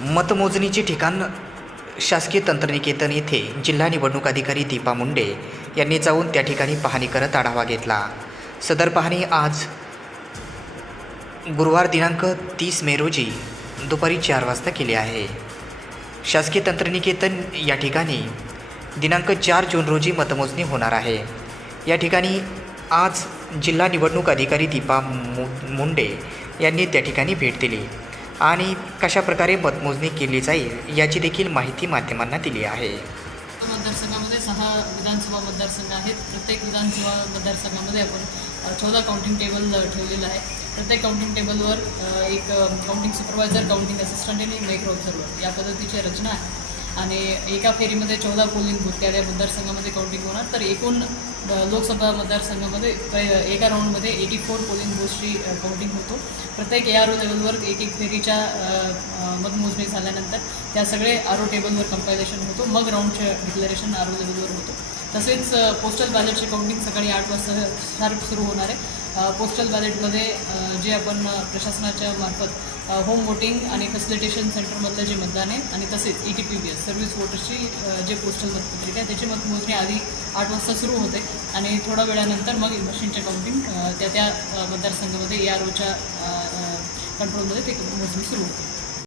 मतमोजणीचे ठिकाण शासकीय तंत्रनिकेतन येथे जिल्हा निवडणूक अधिकारी दीपा मुंडे यांनी जाऊन त्या ठिकाणी पाहणी करत आढावा घेतला। सदर पाहणी आज गुरुवार दिनांक 30 मे रोजी दुपारी 4 वाजता केली आहे। शासकीय तंत्रनिकेतन या ठिकाणी दिनांक 4 जून रोजी मतमोजणी होणार आहे। या ठिकाणी आज जिल्हा निवडणूक अधिकारी दीपा मुंडे यांनी त्या ठिकाणी भेट दिली आणि कशा प्रकारे मतमोजणी केली जाईल याची देखील माहिती माध्यमांना दिली आहे। मतदारसंघामध्ये 6 विधानसभा मतदारसंघ आहेत। प्रत्येक विधानसभा मतदारसंघामध्ये आपण 14 काउंटिंग टेबल ठेवलेलं आहे। प्रत्येक काउंटिंग टेबलवर एक काउंटिंग सुपरवायझर, काउंटिंग असिस्टंट आणि मायक्रो ऑब्झर्वर या पद्धतीची रचना आहे आणि एका फेरीमध्ये 14 पोलिंग बूथ त्या मतदारसंघामध्ये काउंटिंग होणार। तर एकूण लोकसभा मतदारसंघामध्ये एका राऊंडमध्ये 84 पोलिंग बूथची काउंटिंग होतो। प्रत्येक ARO लेवलवर एक फेरीच्या मतमोजणी झाल्यानंतर त्या सगळे RO टेबलवर कंपायलेशन होतो, मग राऊंडचे डिक्लेरेशन RO लेवलवर होतो। तसेच पोस्टल बॅलेटची काउंटिंग सकाळी 8 वाजता शार्प सुरू होणार आहे। पोस्टल बॅलेटमध्ये जे आपण प्रशासनाच्या मार्फत होम वोटिंग आणि फॅसिलिटेशन सेंटरमधलं जे मतदान आहे आणि तसेच ETPBS सर्व्हिस वोटर्सची जे पोस्टल मतपत्रिका आहे त्याची मतमोजणी आधी 8 वाजता सुरू होते आणि थोड्या वेळानंतर मग मशीनचे काउंटिंग त्या मतदारसंघामध्ये AROच्या कंट्रोलमध्ये ते मोजणी सुरू होते।